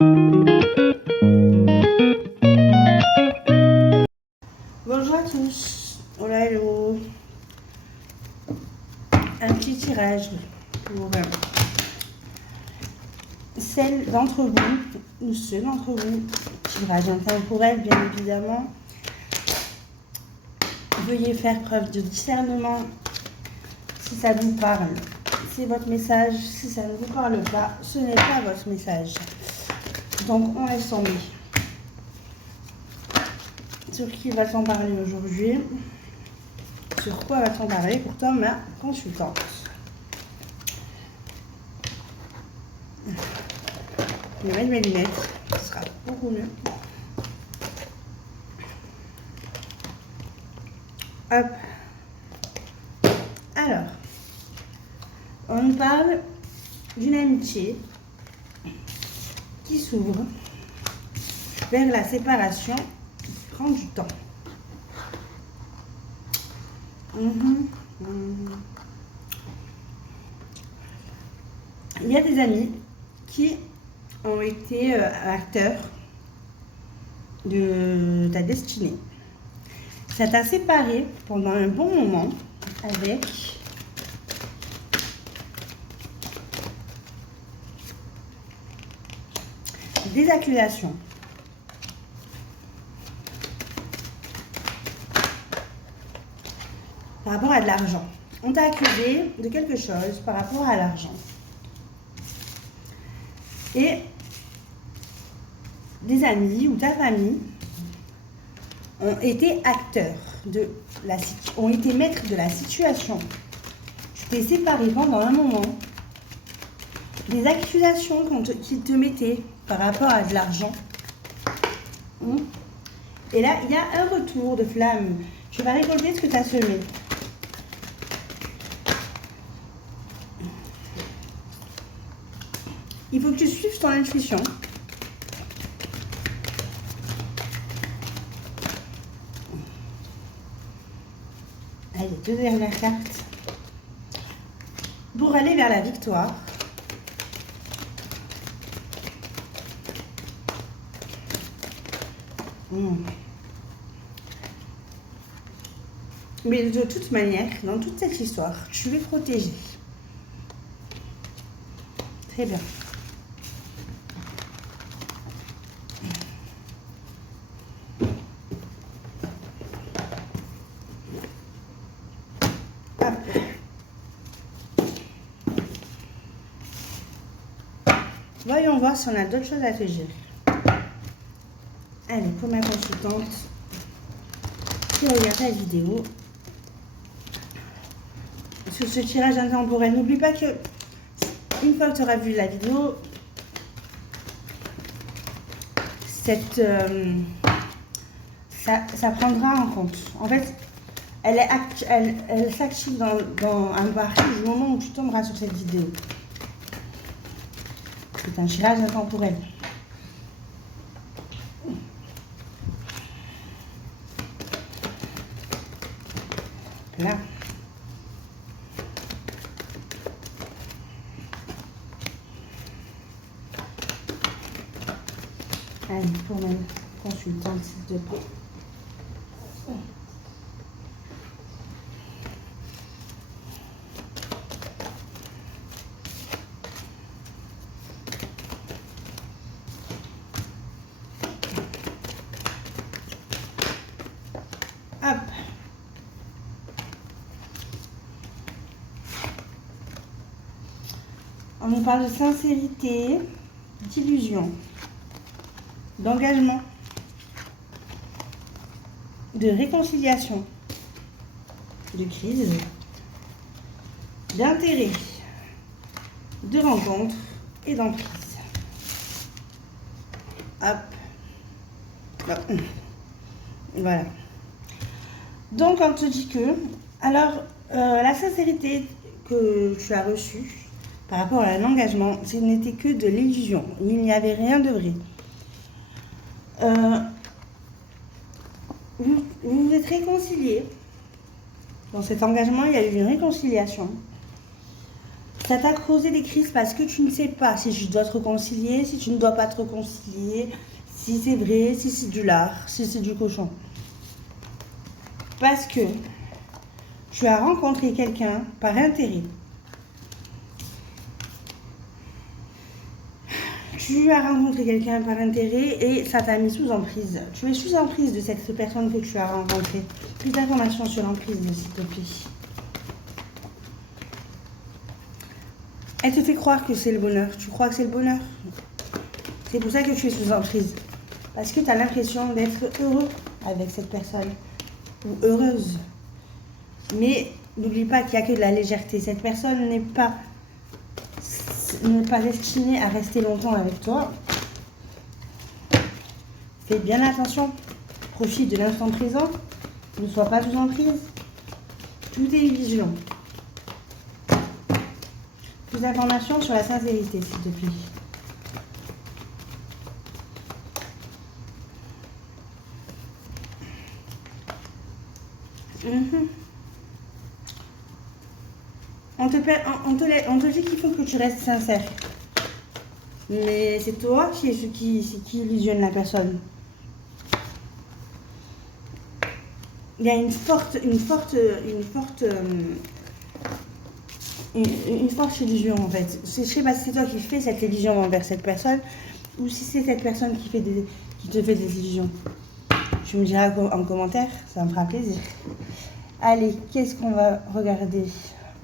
Bonjour à tous. Hola, hello. Un petit tirage pour celles d'entre vous, ou ceux d'entre vous, tirage intemporel bien évidemment. Veuillez faire preuve de discernement. Si ça vous parle, c'est votre message. Si ça ne vous parle pas, ce n'est pas votre message. Donc on laisse tomber. Sur qui va-t-on parler aujourd'hui? Sur quoi va-t-on parler? Pourtant ma consultante. Je vais mettre mes lunettes, ce sera beaucoup mieux. Hop. Alors, on nous parle d'une amitié qui s'ouvre vers la séparation qui prend du temps. Il y a des amis qui ont été acteurs de ta destinée. Ça t'a séparé pendant un bon moment avec des accusations. Par rapport à de l'argent. On t'a accusé de quelque chose par rapport à l'argent. Et des amis ou ta famille ont été acteurs ont été maîtres de la situation. Tu t'es séparé pendant un moment. Des accusations qu'ils te mettaient par rapport à de l'argent. Et là, il y a un retour de flamme. Tu vas récolter ce que tu as semé. Il faut que tu suives ton intuition. Allez, deux dernières cartes. Pour aller vers la victoire. Mais de toute manière, dans toute cette histoire, tu es protégé. Très bien. Hop. Voyons voir si on a d'autres choses à te dire. Allez, pour ma consultante qui regarde la vidéo, sur ce tirage intemporel, n'oublie pas que une fois que tu auras vu la vidéo, ça prendra en compte. En fait, elle s'active à partir du moment où tu tomberas sur cette vidéo. C'est un tirage intemporel. Là. Allez, pour ma consultante, s'il te plaît. Hop. On nous parle de sincérité, d'illusion, d'engagement, de réconciliation, de crise, d'intérêt, de rencontre et d'emprise. Hop. Hop. Voilà. Donc on te dit que, alors, la sincérité que tu as reçue par rapport à l'engagement, ce n'était que de l'illusion. Il n'y avait rien de vrai. Vous vous êtes réconciliés. Dans cet engagement, il y a eu une réconciliation. Ça t'a causé des crises parce que tu ne sais pas si tu dois te réconcilier, si tu ne dois pas te réconcilier, si c'est vrai, si c'est du lard, si c'est du cochon. Parce que tu as rencontré quelqu'un par intérêt. Tu as rencontré quelqu'un par intérêt et ça t'a mis sous emprise. Tu es sous emprise de cette personne que tu as rencontrée. Plus d'informations sur l'emprise, s'il te plaît. Elle te fait croire que c'est le bonheur. Tu crois que c'est le bonheur? C'est pour ça que tu es sous emprise. Parce que tu as l'impression d'être heureux avec cette personne. Ou heureuse. Mais n'oublie pas qu'il n'y a que de la légèreté. Cette personne n'est pas destinée à rester longtemps avec toi. Fais bien attention. Profite de l'instant présent. Ne sois pas sous emprise. Tout est illusion. Plus d'informations sur la sincérité, s'il te plaît. On te dit qu'il faut que tu restes sincère. Mais c'est toi qui illusionne la personne. Il y a une forte illusion en fait. Je ne sais pas si c'est toi qui fais cette illusion envers cette personne ou si c'est cette personne qui te fait des illusions. Tu me diras en commentaire, ça me fera plaisir. Allez, qu'est-ce qu'on va regarder?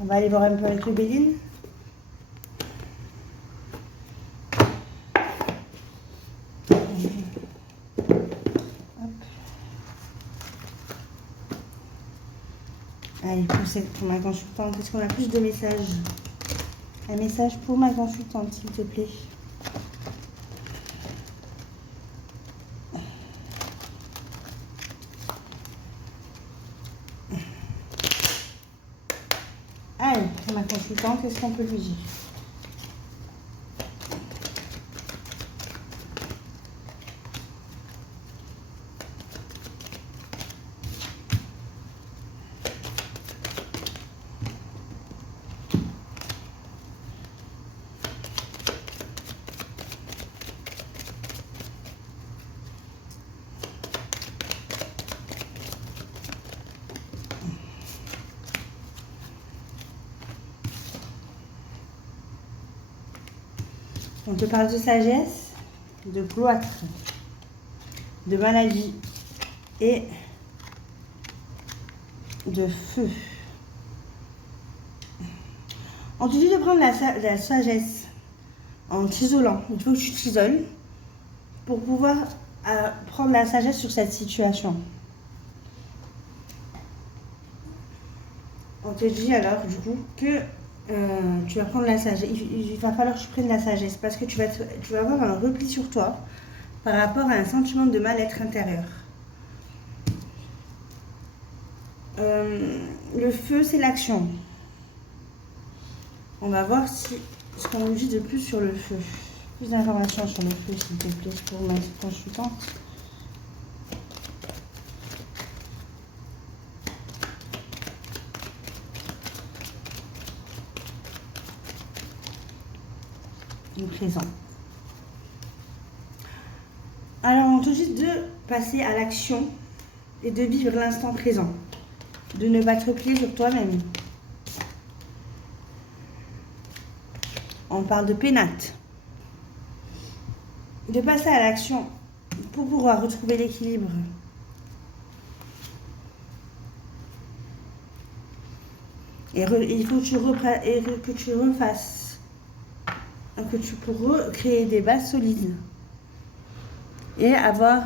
On va aller voir un peu avec le Béline. Allez, pour ma consultante, est-ce qu'on a plus de messages? Un message pour ma consultante, s'il te plaît. Allez, pour ma consultante, qu'est-ce qu'on peut lui dire? On te parle de sagesse, de cloître, de maladie et de feu. On te dit de prendre la sagesse en t'isolant. Il faut que tu t'isoles pour pouvoir prendre la sagesse sur cette situation. On te dit alors du coup que tu vas prendre la sagesse. Il va falloir que tu prennes la sagesse parce que tu vas avoir un repli sur toi par rapport à un sentiment de mal-être intérieur. Le feu, c'est l'action. On va voir ce qu'on nous dit de plus sur le feu. Plus d'informations sur le feu, s'il te plaît, pour ma consultante. Le présent. Alors, on te dit de passer à l'action et de vivre l'instant présent. De ne pas te replier sur toi-même. On parle de pénate. De passer à l'action pour pouvoir retrouver l'équilibre. Et il faut que tu refasses. Pour recréer des bases solides. Et avoir...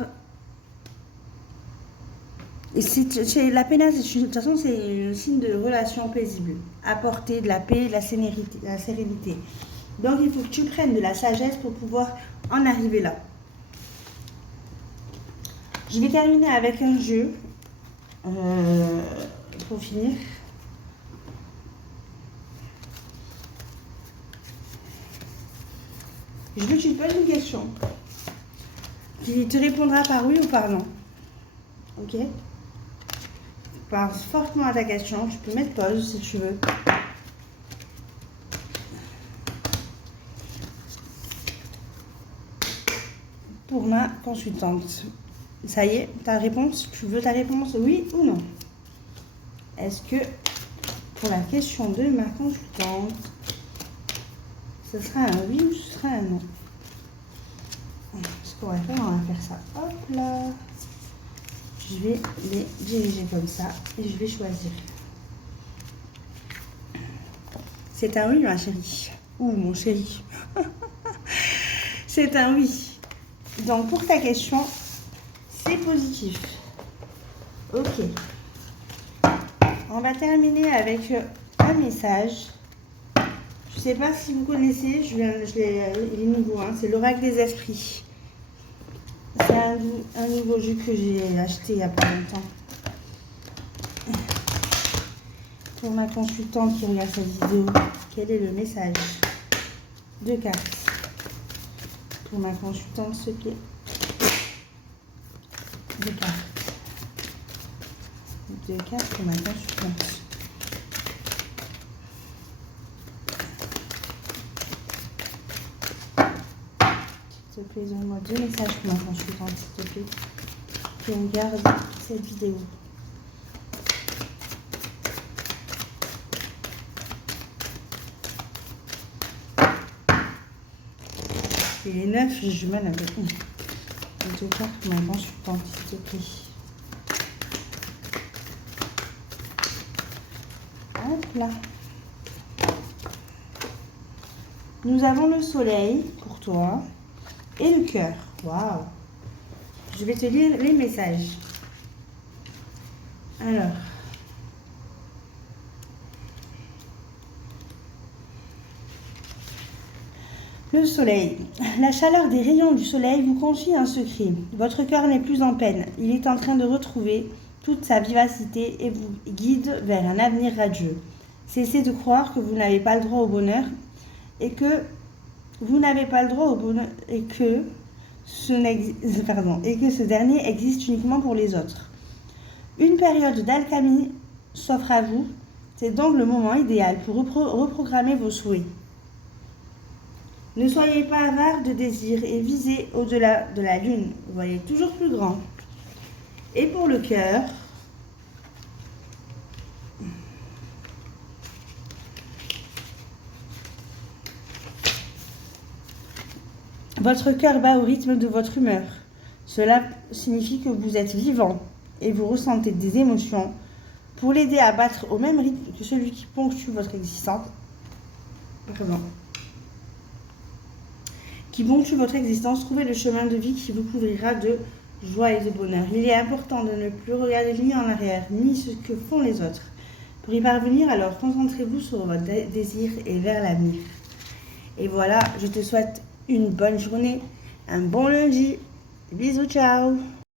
La pénasse, de toute façon, c'est un signe de relation paisible. Apporter de la paix, de la sérénité. Donc, il faut que tu prennes de la sagesse pour pouvoir en arriver là. Je vais terminer avec un jeu pour finir. Je veux que tu te poses une question qui te répondra par oui ou par non. Ok? Pense fortement à ta question. Tu peux mettre pause si tu veux. pour ma consultante. Ça y est, ta réponse, tu veux ta réponse, oui ou non? Est-ce que pour la question de ma consultante, ce sera un oui ou ce sera un non? Ce qu'on va faire, on va faire ça. Hop là. Je vais les diriger comme ça et je vais choisir. C'est un oui, ma chérie. Ou mon chéri. C'est un oui. Donc pour ta question, c'est positif. Ok. On va terminer avec un message. Je ne sais pas si vous connaissez, il est nouveau, hein, c'est l'oracle des esprits. C'est un nouveau jeu que j'ai acheté il n'y a pas longtemps. Pour ma consultante qui regarde cette vidéo, quel est le message? 2 cartes. Pour ma consultante, ce qu'est 2 cartes. 2 cartes pour ma consultante. S'il te plaît, donne-moi 2 messages pour ma consultante, s'il te plaît. Qui regarde cette vidéo. Et les 9, j'ai du mal avec eux. Les 2 cartes pour ma consultante, s'il te plaît. Hop là. Nous avons le soleil pour toi et le cœur. Waouh. Je vais te lire les messages. Alors. Le soleil. La chaleur des rayons du soleil vous confie un secret. Votre cœur n'est plus en peine. Il est en train de retrouver toute sa vivacité et vous guide vers un avenir radieux. Cessez de croire que vous n'avez pas le droit au bonheur et que vous n'avez pas le droit au bonheur et que ce dernier existe uniquement pour les autres. Une période d'alchimie s'offre à vous. C'est donc le moment idéal pour reprogrammer vos souhaits. Ne soyez pas avare de désir et visez au-delà de la lune. Voyez toujours plus grand. Et pour le cœur, votre cœur bat au rythme de votre humeur. Cela signifie que vous êtes vivant et vous ressentez des émotions. Pour l'aider à battre au même rythme que celui qui ponctue votre existence, trouvez le chemin de vie qui vous couvrira de joie et de bonheur. Il est important de ne plus regarder ni en arrière, ni ce que font les autres. Pour y parvenir, alors concentrez-vous sur votre désir et vers l'avenir. Et voilà, je te souhaite une bonne journée, un bon lundi. Bisous, ciao!